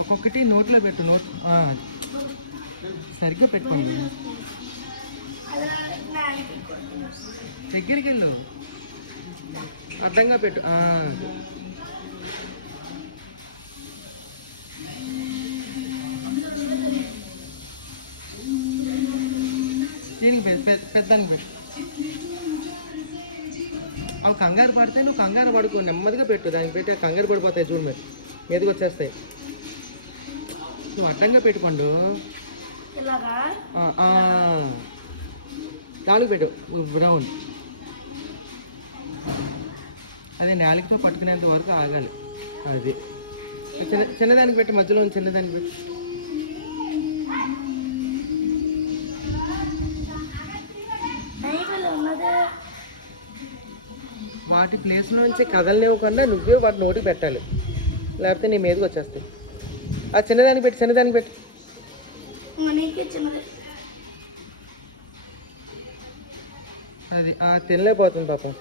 ఒక్కొక్కటి నోట్లో పెట్టు. నోట్ సరిగ్గా పెట్టుకోండి. దగ్గరికి వెళ్ళు, అర్థంగా పెట్టు. దీనికి పెద్దానికి పెట్టు. అవి కంగారు పడితే నువ్వు కంగారు పడుకో, నెమ్మదిగా పెట్టు. దానికి పెట్టి కంగారు పడిపోతాయి చూడు, మీరు మీదకి వచ్చేస్తాయి. నువ్వు అడ్డంగా పెట్టుకోండు. దానికి పెట్టు బ్రౌన్. అదే నాలుగుతో పట్టుకునేంత వరకు ఆగాలి. అది చిన్నదానికి పెట్టి, మధ్యలో చిన్నదానికి పెట్టి. వాటి ప్లేస్లో నుంచి కదలనివ్వకుండా నువ్వే వాటి నోటికి పెట్టాలి, లేకపోతే నీ మీదకి వచ్చేస్తాయి. ఆ చిన్నదానికి పెట్టి, చిన్నదానికి పెట్టి. అది తినలేకపోతుంది పాపం.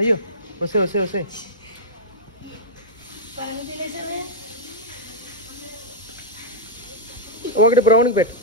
అయ్యో వస్తే ఒకటి బ్రౌన్కి పెట్టు.